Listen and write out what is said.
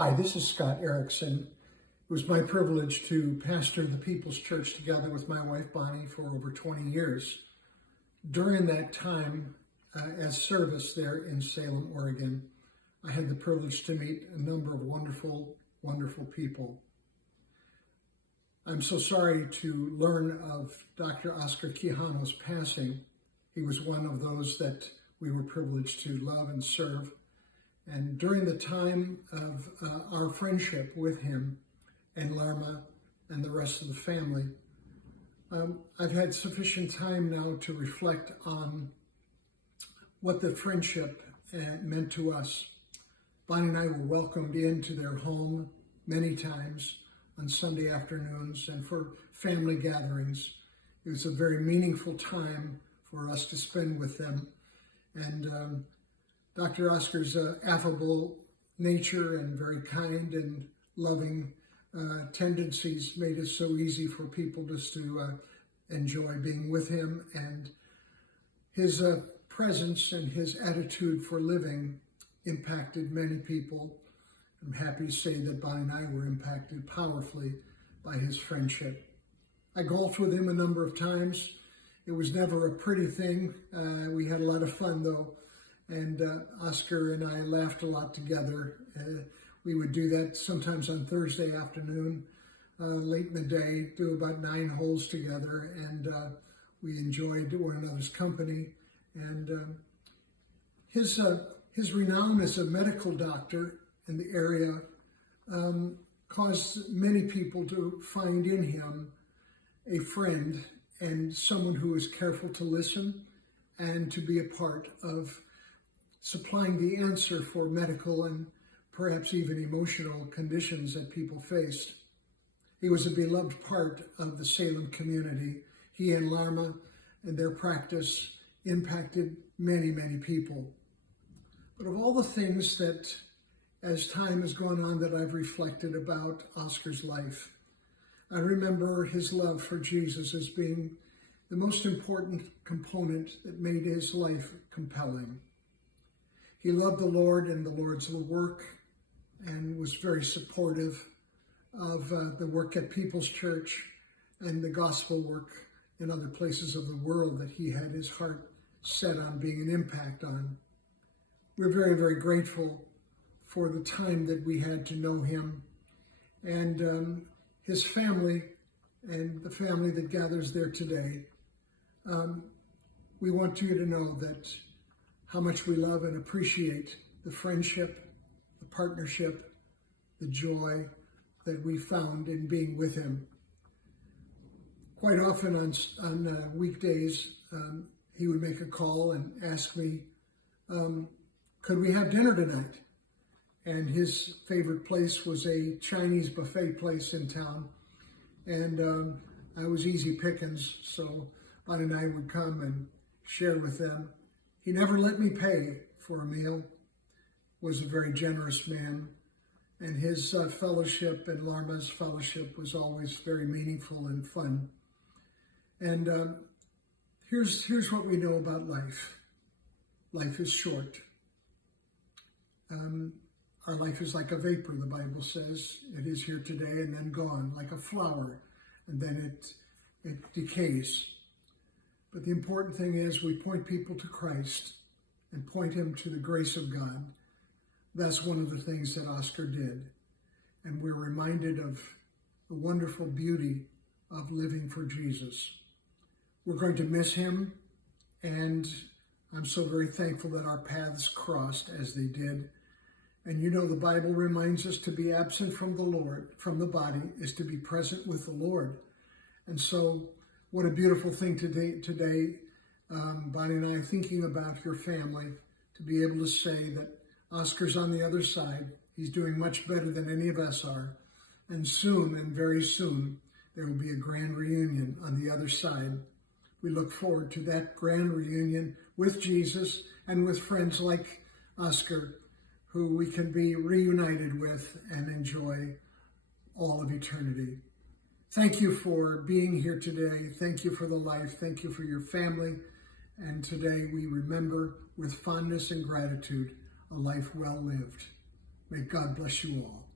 Hi, this is Scott Erickson. It was my privilege to pastor the People's Church together with my wife Bonnie for over 20 years. During that time, as service there in Salem, Oregon, I had the privilege to meet a number of wonderful, wonderful people. I'm so sorry to learn of Dr. Oscar Quijano's passing. He was one of those that we were privileged to love and serve. And during the time of our friendship with him and Larma and the rest of the family, I've had sufficient time now to reflect on what the friendship meant to us. Bonnie and I were welcomed into their home many times on Sunday afternoons and for family gatherings. It was a very meaningful time for us to spend with them. And Dr. Oscar's affable nature and very kind and loving tendencies made it so easy for people just to enjoy being with him. And his presence and his attitude for living impacted many people. I'm happy to say that Bonnie and I were impacted powerfully by his friendship. I golfed with him a number of times. It was never a pretty thing. We had a lot of fun though. And Oscar and I laughed a lot together. We would do that sometimes on Thursday afternoon, late in the day, do about 9 holes together. And we enjoyed one another's company. And his renown as a medical doctor in the area caused many people to find in him a friend and someone who was careful to listen and to be a part of supplying the answer for medical and perhaps even emotional conditions that people faced. He was a beloved part of the Salem community. He and Larma and their practice impacted many, many people. But of all the things that, as time has gone on, that I've reflected about Oscar's life, I remember his love for Jesus as being the most important component that made his life compelling. He loved the Lord and the Lord's work and was very supportive of the work at People's Church and the gospel work in other places of the world that he had his heart set on being an impact on. We're very, very grateful for the time that we had to know him and his family and the family that gathers there today. We want you to know that how much we love and appreciate the friendship, the partnership, the joy that we found in being with him. Quite often on weekdays, he would make a call and ask me, could we have dinner tonight? And his favorite place was a Chinese buffet place in town. And I was easy pickings, so Bonnie and I would come and share with them. He never let me pay for a meal, was a very generous man, and his fellowship and Larma's fellowship was always very meaningful and fun. And here's what we know about life. Life is short. Our life is like a vapor, the Bible says. It is here today and then gone, like a flower, and then it decays. But the important thing is we point people to Christ and point him to the grace of God. That's one of the things that Oscar did. And we're reminded of the wonderful beauty of living for Jesus. We're going to miss him, and I'm so very thankful that our paths crossed as they did. And you know, the Bible reminds us to be absent from the Lord, from the body, is to be present with the Lord. And so, what a beautiful thing today, Bonnie and I, thinking about your family, to be able to say that Oscar's on the other side. He's doing much better than any of us are. And soon, and very soon, there will be a grand reunion on the other side. We look forward to that grand reunion with Jesus and with friends like Oscar, who we can be reunited with and enjoy all of eternity. Thank you for being here today. Thank you for the life. Thank you for your family. And today we remember with fondness and gratitude a life well lived. May God bless you all.